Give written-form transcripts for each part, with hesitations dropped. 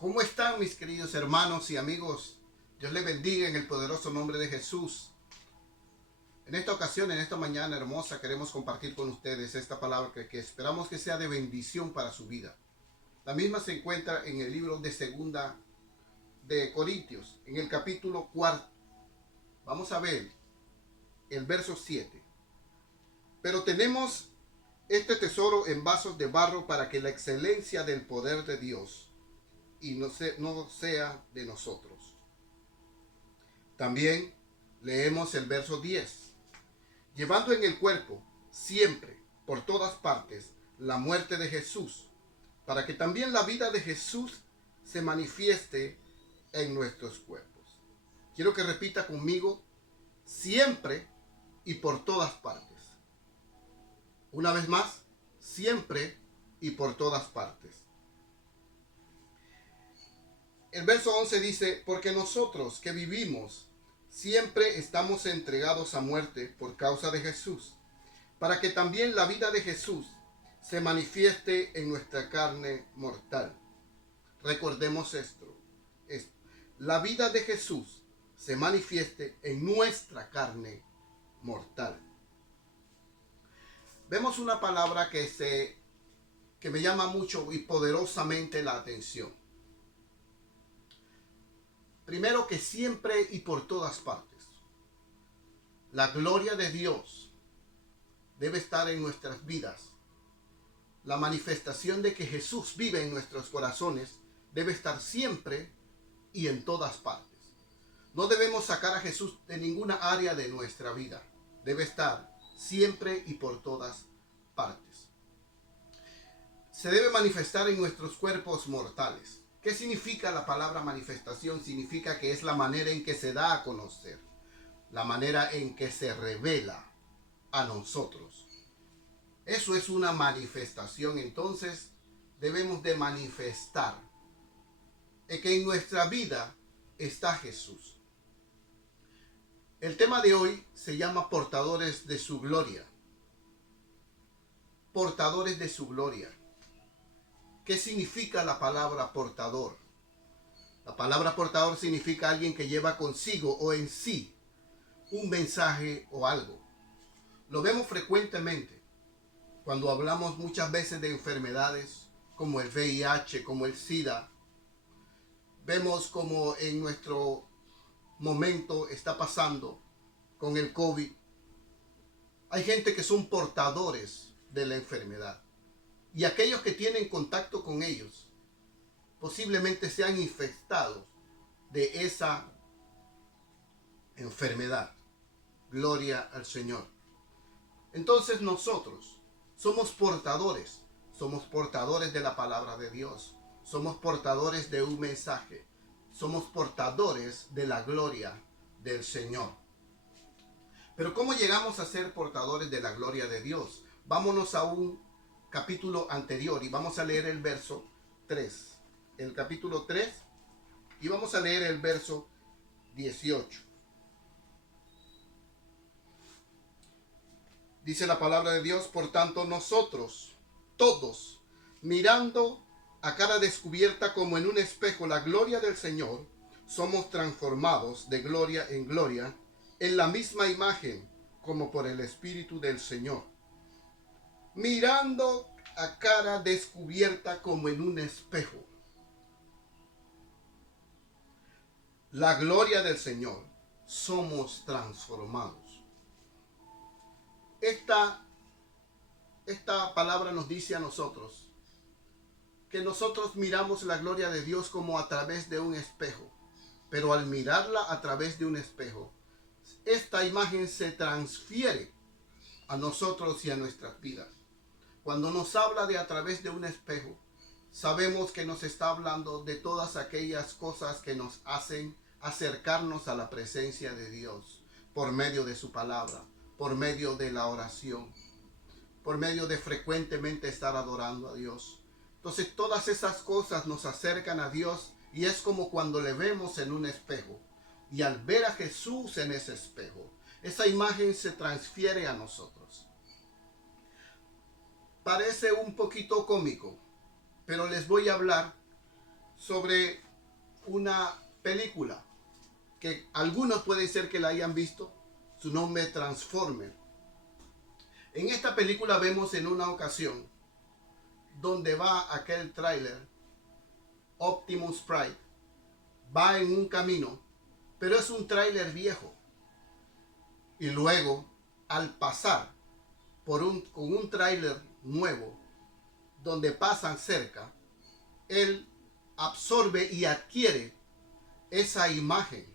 ¿Cómo están mis queridos hermanos y amigos? Dios les bendiga en el poderoso nombre de Jesús. En esta ocasión, en esta mañana hermosa, queremos compartir con ustedes esta palabra que esperamos que sea de bendición para su vida. La misma se encuentra en el libro de Segunda de Corintios, en el capítulo 4. Vamos a ver el verso 7. Pero tenemos este tesoro en vasos de barro para que la excelencia del poder de Dios y no sea de nosotros. También leemos el verso 10. Llevando en el cuerpo siempre, por todas partes, la muerte de Jesús, para que también la vida de Jesús se manifieste en nuestros cuerpos. Quiero que repita conmigo, siempre y por todas partes. Una vez más, siempre y por todas partes. El verso 11 dice, porque nosotros que vivimos siempre estamos entregados a muerte por causa de Jesús, para que también la vida de Jesús se manifieste en nuestra carne mortal. Recordemos esto, la vida de Jesús se manifieste en nuestra carne mortal. Vemos una palabra que me llama mucho y poderosamente la atención. Primero, que siempre y por todas partes. La gloria de Dios debe estar en nuestras vidas. La manifestación de que Jesús vive en nuestros corazones debe estar siempre y en todas partes. No debemos sacar a Jesús de ninguna área de nuestra vida. Debe estar siempre y por todas partes. Se debe manifestar en nuestros cuerpos mortales. ¿Qué significa la palabra manifestación? Significa que es la manera en que se da a conocer, la manera en que se revela a nosotros. Eso es una manifestación. Entonces debemos de manifestar que en nuestra vida está Jesús. El tema de hoy se llama portadores de su gloria. Portadores de su gloria. ¿Qué significa la palabra portador? La palabra portador significa alguien que lleva consigo o en sí un mensaje o algo. Lo vemos frecuentemente cuando hablamos muchas veces de enfermedades como el VIH, como el SIDA. Vemos como en nuestro momento está pasando con el COVID. Hay gente que son portadores de la enfermedad. Y aquellos que tienen contacto con ellos posiblemente sean infectados de esa enfermedad. Gloria al Señor. Entonces nosotros somos portadores de la palabra de Dios, somos portadores de un mensaje, somos portadores de la gloria del Señor. Pero ¿cómo llegamos a ser portadores de la gloria de Dios? Vámonos a un capítulo anterior y vamos a leer el verso 3. El capítulo 3 y vamos a leer el verso 18. Dice la palabra de Dios, por tanto nosotros, todos, mirando a cara descubierta como en un espejo la gloria del Señor, somos transformados de gloria en gloria en la misma imagen como por el Espíritu del Señor. Mirando a cara descubierta como en un espejo. La gloria del Señor, somos transformados. Esta palabra nos dice a nosotros que nosotros miramos la gloria de Dios como a través de un espejo, pero al mirarla a través de un espejo, esta imagen se transfiere a nosotros y a nuestras vidas. Cuando nos habla de a través de un espejo, sabemos que nos está hablando de todas aquellas cosas que nos hacen acercarnos a la presencia de Dios por medio de su palabra, por medio de la oración, por medio de frecuentemente estar adorando a Dios. Entonces todas esas cosas nos acercan a Dios y es como cuando le vemos en un espejo. Y al ver a Jesús en ese espejo, esa imagen se transfiere a nosotros. Parece un poquito cómico, pero les voy a hablar sobre una película que algunos pueden ser que la hayan visto. Su nombre es Transformer. En esta película vemos en una ocasión donde va aquel tráiler Optimus Prime, va en un camino, pero es un tráiler viejo. Y luego, al pasar con un tráiler nuevo, donde pasan cerca, él absorbe y adquiere esa imagen.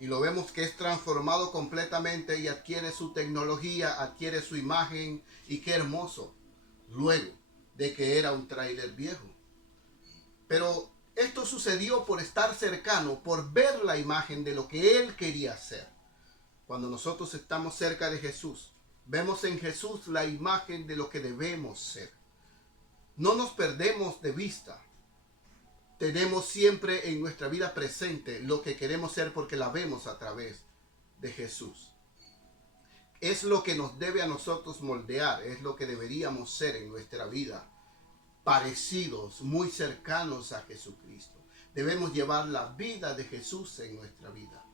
Y lo vemos que es transformado completamente y adquiere su tecnología, adquiere su imagen. Y qué hermoso, luego de que era un tráiler viejo. Pero esto sucedió por estar cercano, por ver la imagen de lo que él quería hacer. Cuando nosotros estamos cerca de Jesús, vemos en Jesús la imagen de lo que debemos ser. No nos perdemos de vista. Tenemos siempre en nuestra vida presente lo que queremos ser porque la vemos a través de Jesús. Es lo que nos debe a nosotros moldear, es lo que deberíamos ser en nuestra vida. Parecidos, muy cercanos a Jesucristo. Debemos llevar la vida de Jesús en nuestra vida.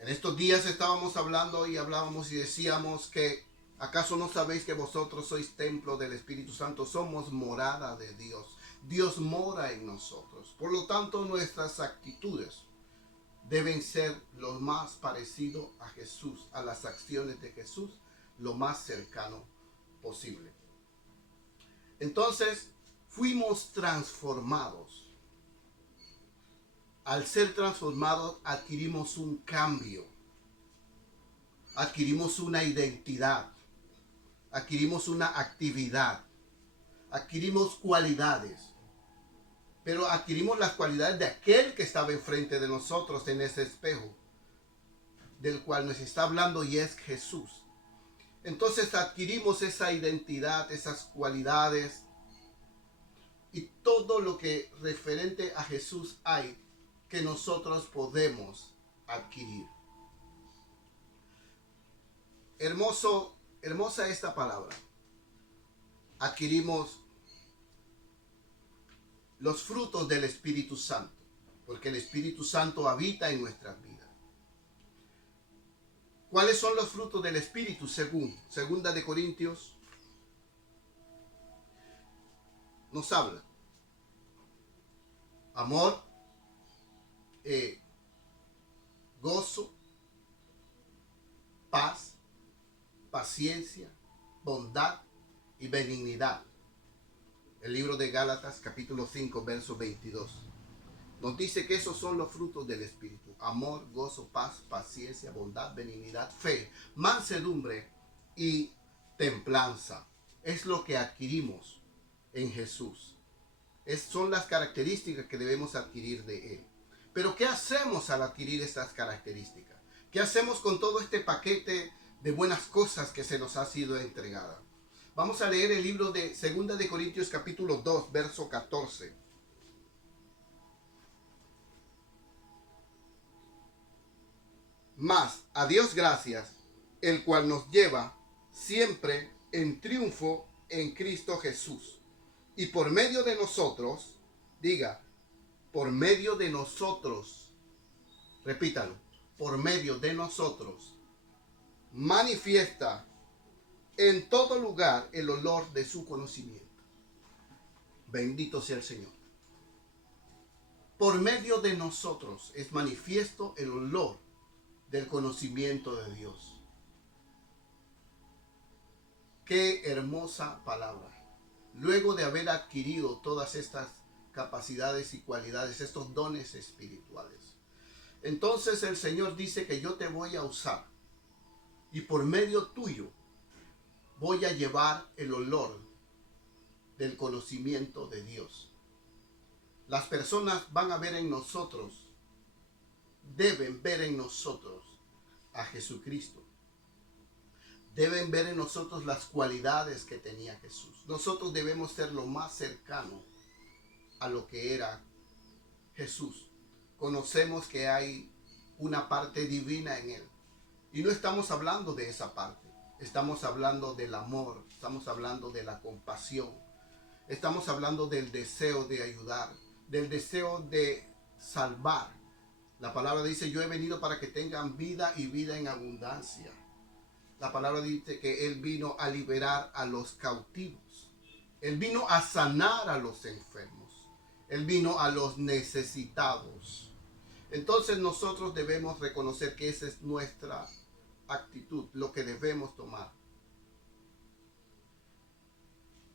En estos días estábamos hablando y hablábamos y decíamos que ¿acaso no sabéis que vosotros sois templo del Espíritu Santo? Somos morada de Dios. Dios mora en nosotros. Por lo tanto, nuestras actitudes deben ser lo más parecido a Jesús, a las acciones de Jesús, lo más cercano posible. Entonces, fuimos transformados. Al ser transformados, adquirimos un cambio. Adquirimos una identidad. Adquirimos una actividad. Adquirimos cualidades. Pero adquirimos las cualidades de aquel que estaba enfrente de nosotros en ese espejo, del cual nos está hablando, y es Jesús. Entonces adquirimos esa identidad, esas cualidades y todo lo que referente a Jesús hay que nosotros podemos adquirir. Hermosa esta palabra. Adquirimos los frutos del Espíritu Santo, porque el Espíritu Santo habita en nuestras vidas. ¿Cuáles son los frutos del Espíritu según Segunda de Corintios? Nos habla amor, gozo, paz, paciencia, bondad y benignidad. El libro de Gálatas capítulo 5 verso 22 nos dice que esos son los frutos del Espíritu: amor, gozo, paz, paciencia, bondad, benignidad, fe, mansedumbre y templanza. Es lo que adquirimos en Jesús. Son las características que debemos adquirir de Él. Pero ¿qué hacemos al adquirir estas características? ¿Qué hacemos con todo este paquete de buenas cosas que se nos ha sido entregada? Vamos a leer el libro de Segunda de Corintios capítulo 2, verso 14. Mas a Dios gracias, el cual nos lleva siempre en triunfo en Cristo Jesús. Y por medio de nosotros, diga, por medio de nosotros, repítalo, por medio de nosotros, manifiesta en todo lugar el olor de su conocimiento. Bendito sea el Señor. Por medio de nosotros es manifiesto el olor del conocimiento de Dios. Qué hermosa palabra. Luego de haber adquirido todas estas capacidades y cualidades, estos dones espirituales, entonces el Señor dice que yo te voy a usar y por medio tuyo voy a llevar el olor del conocimiento de Dios. Las personas van a ver en nosotros, deben ver en nosotros a Jesucristo. Deben ver en nosotros las cualidades que tenía Jesús. Nosotros debemos ser lo más cercano a lo que era Jesús. Conocemos que hay una parte divina en Él. Y no estamos hablando de esa parte. Estamos hablando del amor. Estamos hablando de la compasión. Estamos hablando del deseo de ayudar. del deseo de salvar. La palabra dice, yo he venido para que tengan vida y vida en abundancia. La palabra dice que Él vino a liberar a los cautivos. Él vino a sanar a los enfermos. Él vino a los necesitados. Entonces nosotros debemos reconocer que esa es nuestra actitud, lo que debemos tomar.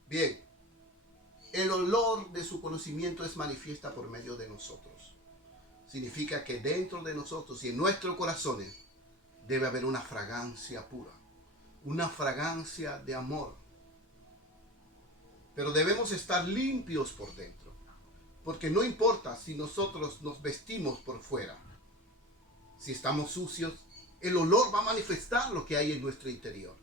Bien, el olor de su conocimiento es manifiesta por medio de nosotros. Significa que dentro de nosotros y en nuestros corazones debe haber una fragancia pura, una fragancia de amor. Pero debemos estar limpios por dentro, porque no importa si nosotros nos vestimos por fuera. Si estamos sucios, el olor va a manifestar lo que hay en nuestro interior.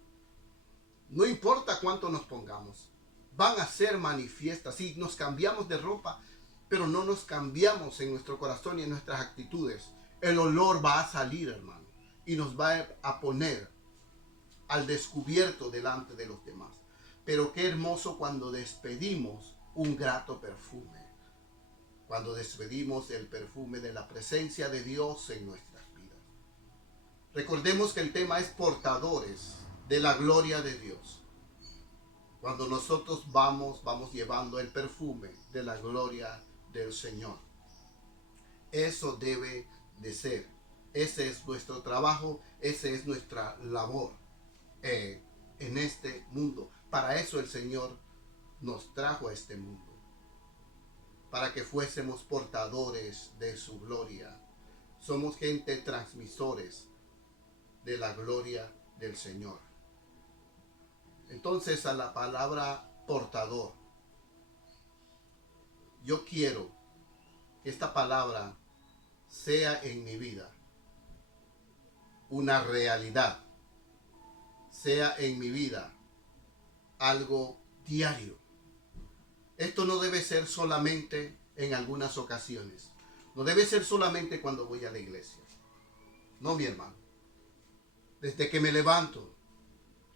No importa cuánto nos pongamos, van a ser manifiestas. Si nos cambiamos de ropa, pero no nos cambiamos en nuestro corazón y en nuestras actitudes, el olor va a salir, hermano, y nos va a poner al descubierto delante de los demás. Pero qué hermoso cuando despedimos un grato perfume, cuando despedimos el perfume de la presencia de Dios en nuestras vidas. Recordemos que el tema es portadores de la gloria de Dios. Cuando nosotros vamos llevando el perfume de la gloria del Señor. Eso debe de ser. Ese es nuestro trabajo, esa es nuestra labor en este mundo. Para eso el Señor nos trajo a este mundo, para que fuésemos portadores de su gloria. Somos gente transmisores de la gloria del Señor. Entonces, a la palabra portador, yo quiero que esta palabra sea en mi vida una realidad, sea en mi vida algo diario. Esto no debe ser solamente en algunas ocasiones. No debe ser solamente cuando voy a la iglesia. No, mi hermano. Desde que me levanto,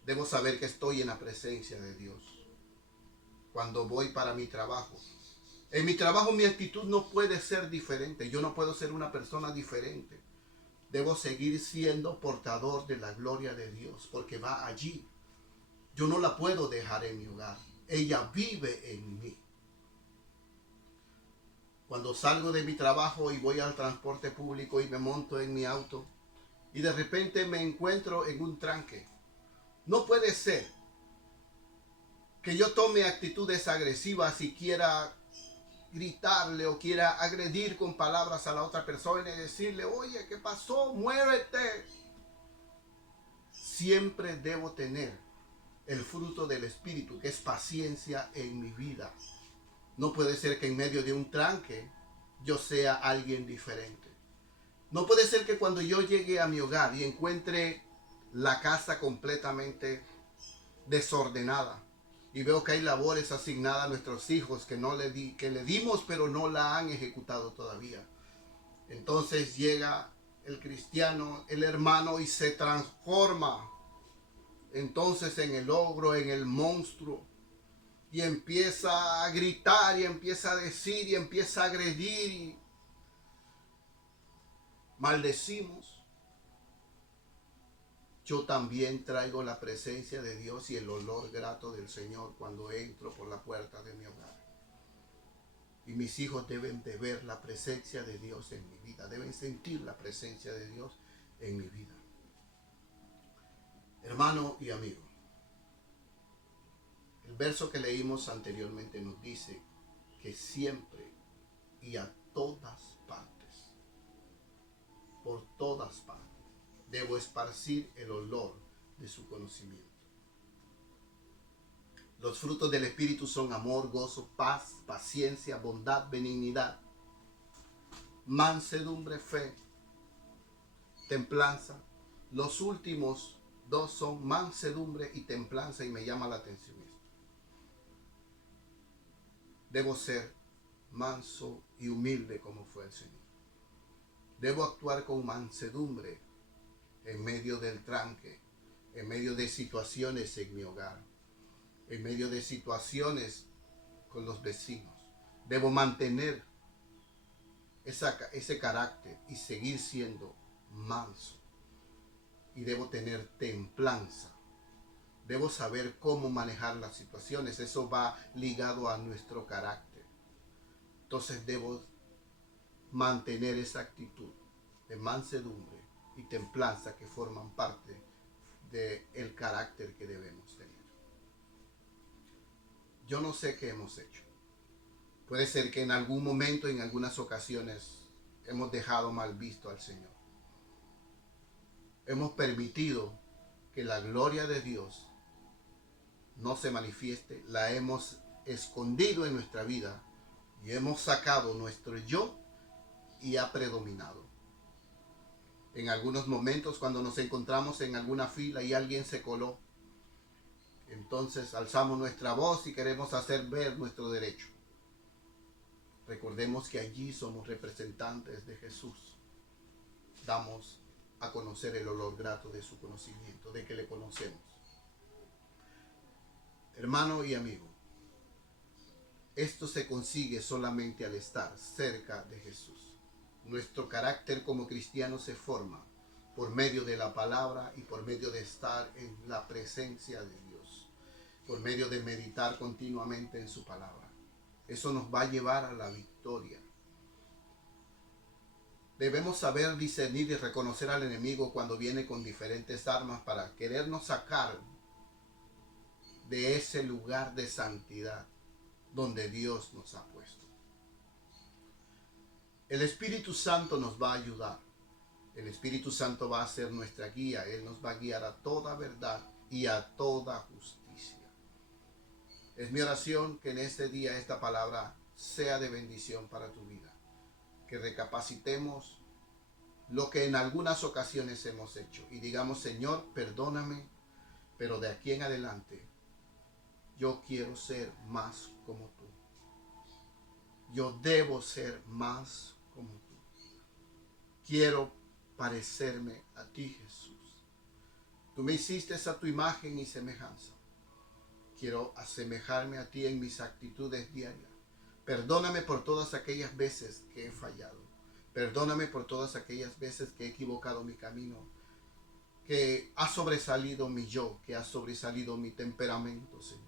debo saber que estoy en la presencia de Dios. Cuando voy para mi trabajo. En mi trabajo mi actitud no puede ser diferente. Yo no puedo ser una persona diferente. Debo seguir siendo portador de la gloria de Dios, porque va allí. Yo no la puedo dejar en mi hogar. Ella vive en mí. Cuando salgo de mi trabajo y voy al transporte público y me monto en mi auto y de repente me encuentro en un tranque, no puede ser que yo tome actitudes agresivas y quiera gritarle o quiera agredir con palabras a la otra persona y decirle, oye, ¿qué pasó? Muévete. Siempre debo tener el fruto del Espíritu, que es paciencia en mi vida. No puede ser que en medio de un tranque yo sea alguien diferente. No puede ser que cuando yo llegue a mi hogar y encuentre la casa completamente desordenada y veo que hay labores asignadas a nuestros hijos que le dimos pero no la han ejecutado todavía. Entonces llega el cristiano, el hermano, y se transforma entonces en el ogro, en el monstruo, y empieza a gritar y empieza a decir y empieza a agredir y maldecimos. Yo también traigo la presencia de Dios y el olor grato del Señor cuando entro por la puerta de mi hogar. Y mis hijos deben de ver la presencia de Dios en mi vida, deben sentir la presencia de Dios en mi vida. Hermano y amigo, el verso que leímos anteriormente nos dice que siempre y a todas partes, por todas partes, debo esparcir el olor de su conocimiento. Los frutos del Espíritu son amor, gozo, paz, paciencia, bondad, benignidad, mansedumbre, fe, templanza. Los últimos dos son mansedumbre y templanza, y me llama la atención esto. Debo ser manso y humilde como fue el Señor. Debo actuar con mansedumbre en medio del tranque, en medio de situaciones en mi hogar, en medio de situaciones con los vecinos. Debo mantener ese carácter y seguir siendo manso. Y debo tener templanza. Debo saber cómo manejar las situaciones. Eso va ligado a nuestro carácter. Entonces debo mantener esa actitud de mansedumbre y templanza que forman parte del carácter que debemos tener. Yo no sé qué hemos hecho. Puede ser que en algún momento, en algunas ocasiones, hemos dejado mal visto al Señor. Hemos permitido que la gloria de Dios no se manifieste. La hemos escondido en nuestra vida y hemos sacado nuestro yo y ha predominado. En algunos momentos, cuando nos encontramos en alguna fila y alguien se coló, entonces alzamos nuestra voz y queremos hacer ver nuestro derecho. Recordemos que allí somos representantes de Jesús. Damos a conocer el olor grato de su conocimiento, de que le conocemos. Hermano y amigo, esto se consigue solamente al estar cerca de Jesús. Nuestro carácter como cristianos se forma por medio de la palabra y por medio de estar en la presencia de Dios, por medio de meditar continuamente en su palabra. Eso nos va a llevar a la victoria. Debemos saber discernir y reconocer al enemigo cuando viene con diferentes armas para querernos sacar de ese lugar de santidad donde Dios nos ha puesto. El Espíritu Santo nos va a ayudar. El Espíritu Santo va a ser nuestra guía. Él nos va a guiar a toda verdad y a toda justicia. Es mi oración que en este día esta palabra sea de bendición para tu vida. Que recapacitemos lo que en algunas ocasiones hemos hecho y digamos: Señor, perdóname, pero de aquí en adelante yo quiero ser más como tú. Yo debo ser más como tú. Quiero parecerme a ti, Jesús. Tú me hiciste a tu imagen y semejanza. Quiero asemejarme a ti en mis actitudes diarias. Perdóname por todas aquellas veces que he fallado. Perdóname por todas aquellas veces que he equivocado mi camino, que ha sobresalido mi yo, que ha sobresalido mi temperamento, Señor.